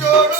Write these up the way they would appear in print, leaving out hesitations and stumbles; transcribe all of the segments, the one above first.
Lord.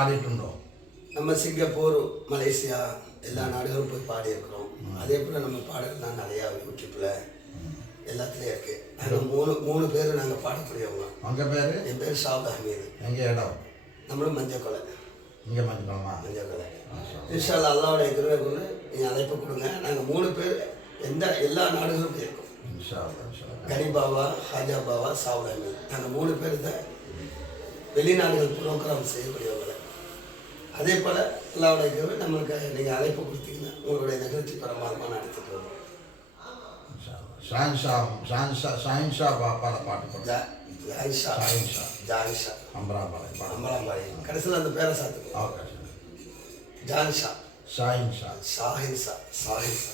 பாடிட்டுருந்தோம். நம்ம Singapore, Malaysia எல்லா நாடுகளும் போய் பாடியிருக்கிறோம். அதே போல் நம்ம பாடல்கள்லாம் நிறையா யூடியூப்பில் எல்லாத்துலேயும் இருக்குது. நாங்கள் மூணு பேர் நாங்கள் பாடக்கூடியவங்க. உங்கள் பேர்? என் பேர் ஷாவுல் ஹமீது. எங்கள் இடம்? நம்மளும் மஞ்சக்கொலை. இங்கே மஞ்சக்கொலைமா? மஞ்சக்கொலை. இன்ஷா அல்லாஹ் அல்லாஹ்வுடைய கிருபை கொண்டு நீங்கள் அழைப்பு கொடுங்க. நாங்கள் 3 பேர் எல்லா நாடுகளும் போயிருக்கோம். கனிபாவா, ஹாஜா பாவா, ஷாவுல் ஹமீது. நாங்கள் 3 பேர் தான் வெளிநாடுகள் புரோகிராம் செய்யக்கூடியவங்க. அதே போல் அல்லாஹ்வுடைய கிருபை நம்மளுக்கு நீங்கள் அழைப்பு கொடுத்தீங்கன்னா உங்களுடைய நிகழ்ச்சி பிரமாதமாக நடத்திட்டு வரும். ஷாயின்ஷா பாட பாட்டு ஜான்ஷா அம்பலாம்பாளையம் கடைசியில் அந்த பேரை சாத்துக்கோ. ஜான்ஷா ஷாயின்ஷா ஷாஹின்ஷா ஷாஹின்ஷா.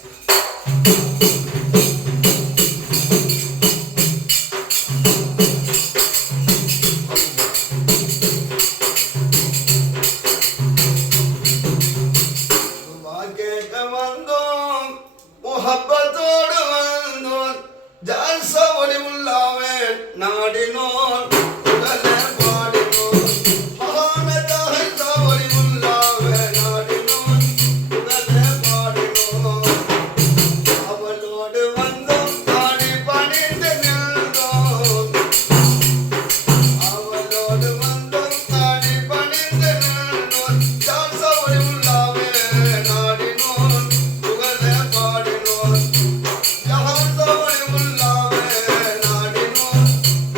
வந்தோம் முஹப்பத்தோடு வந்தோம் ஜான்ஷா ஒளி உள்ளாவே நாடினோம் உடலே பாடினோம் மகானதாக ஒளி உள்ளாவே நாடினோம் உடலே பாடினோம் அவளோடு வந்தோம் பாடி பணிந்து நின்றோம் அவளோடு வந்தோம் பாடி பணிந்து நின்றோம் ஜான்ஷா ஒளி உள்ளாவே நாடினோம் உடலே பாடினோம் ஜான்ஷா ஒளி உள்ளாவே நாடினோம்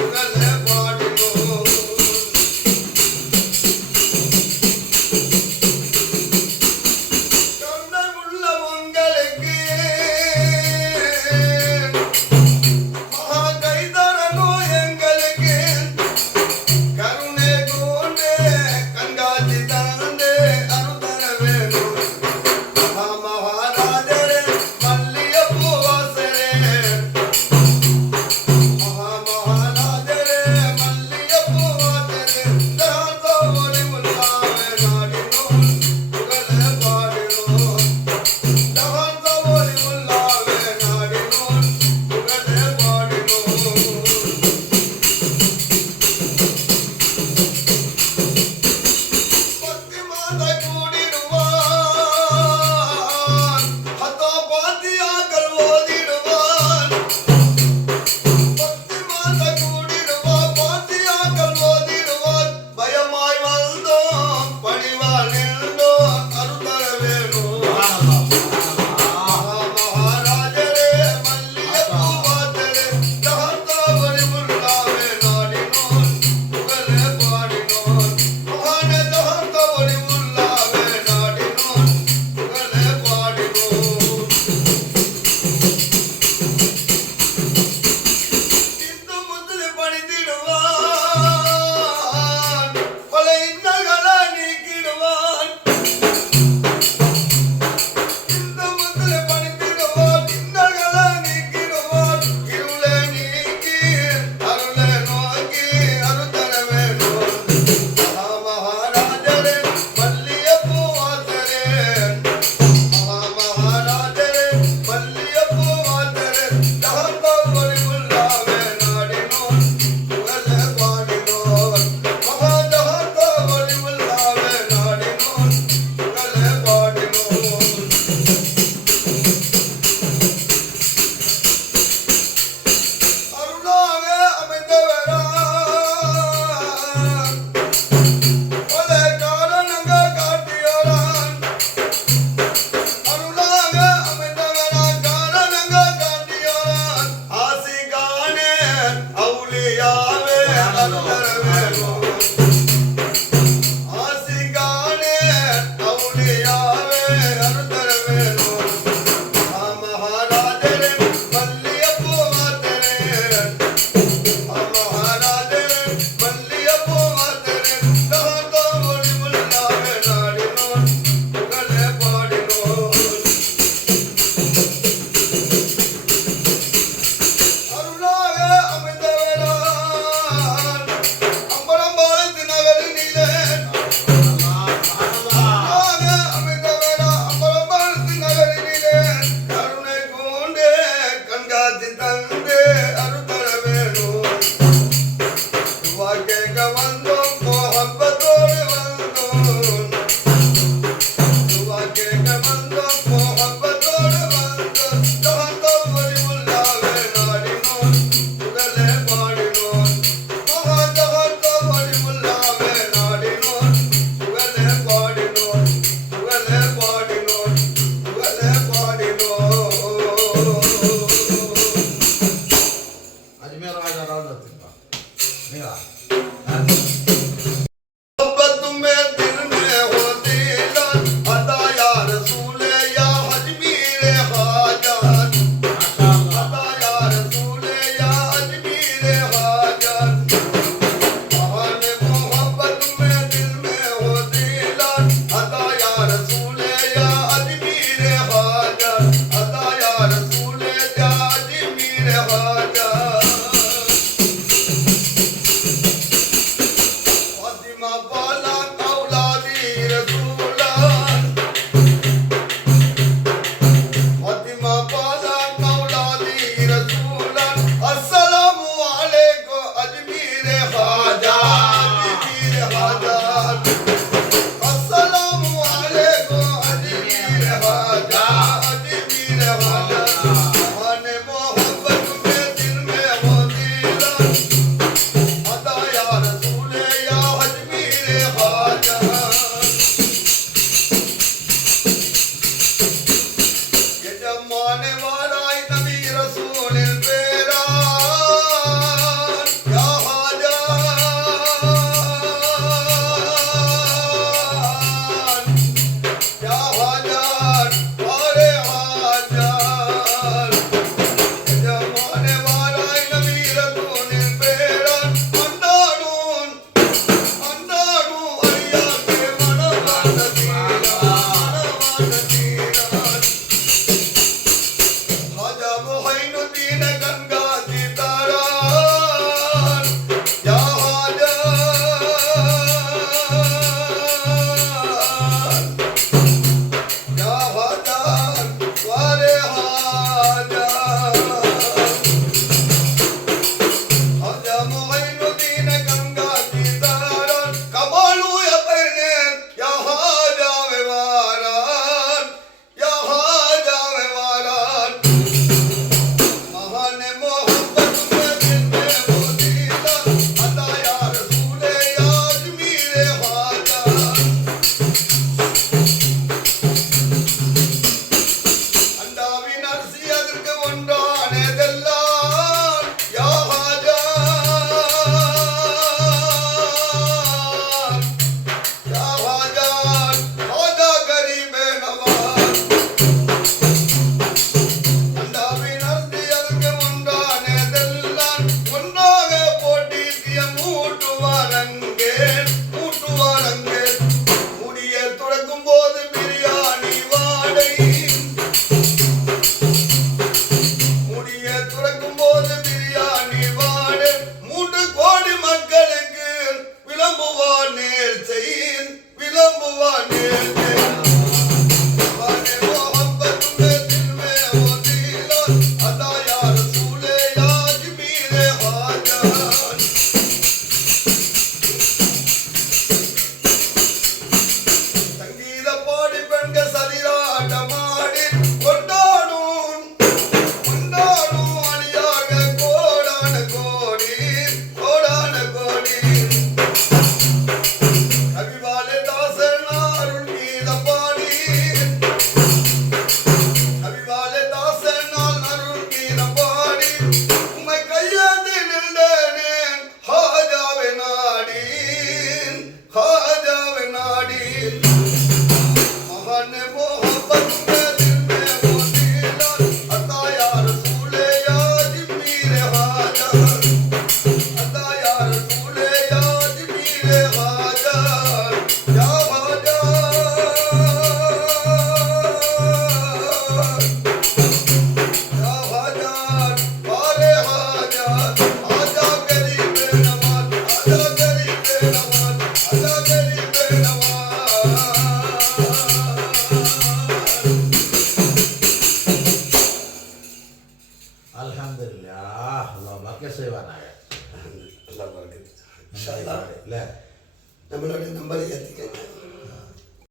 உடலே பாடினோம். கருணை உள்ள உங்களுக்கு மகா கைதரணும் எங்களுக்கு கருணை கொண்டு கண்காட்சி தந்து அருதர வேணும் மகாராஜரே மல்லியப்பூ வாசரே மகாராஜரே மல்லியப்பூ வாசரே ஜான்ஷா ஒளி உள்ளாவே நாடினோம் உடலே பாடினோம் ஜான்ஷா ஒளி உள்ளாவே நாடினோம் உடலே பாடினோம். பத்து மாத கூடிடுவான் ஹத்தோ பாத்தியாக்கள் ஓதிடுவான். பத்து மாத கூடிடுவான் பாத்தியாக்கள் ஓதிடுவான். பயமாய் வந்தோம் பணிவால் நின்றோம் அருள்தர வேணும் மகாராஜரே மல்லியப்பூ வாசரே ஜான்ஷா ஒளி உள்ளாவே நாடினோம் உடலே பாடினோம் மகான ஜான்ஷா ஒளி உள்ளாவே நாடினோம் உடலே பாடினோம். இந்து முஸ்லிம் பணித்திடுவான் பல இன்னல்களை நீக்கிடுவான். இந்து முஸ்லிம் பணித்திடுவான் இன்னல்களை நீக்கிடுவான். இருளை நீக்கி அருளை நோக்கி அருள்தர வேணும் மகாராஜரே மல்லியப்பூ வாசரே மகாராஜரே மல்லியப்பூ வாசரே ஜான்ஷா ஒளி உள்ளாவே நாடினோம் உடலே பாடினோம் மகாஜான்ஷா ஒளி உள்ளாவே நாடினோம் உடலே பாடினோம். அருளாக அமைந்தவரான் பல காரணங்க காட்டியோரான் அருளாக அமைந்தவரான் காரணங்க காட்டியோரான் ஆசிகானே அவுலியாவே அருள்தர வேணும் ஆசிகானே அவுலியாவே அருள்தர வேணும் மகாராஜரே மல்லியப்பூ வாசரே மகாராஜரே மல்லியப்பூ வாசரே ஜான்ஷா ஒளி உள்ளாவே நாடினோம் உடலே பாடினோம். அருளாக அமைந்தவரான் ராஜாராவது எடுத்துக்கலாம் இல்லைங்களா?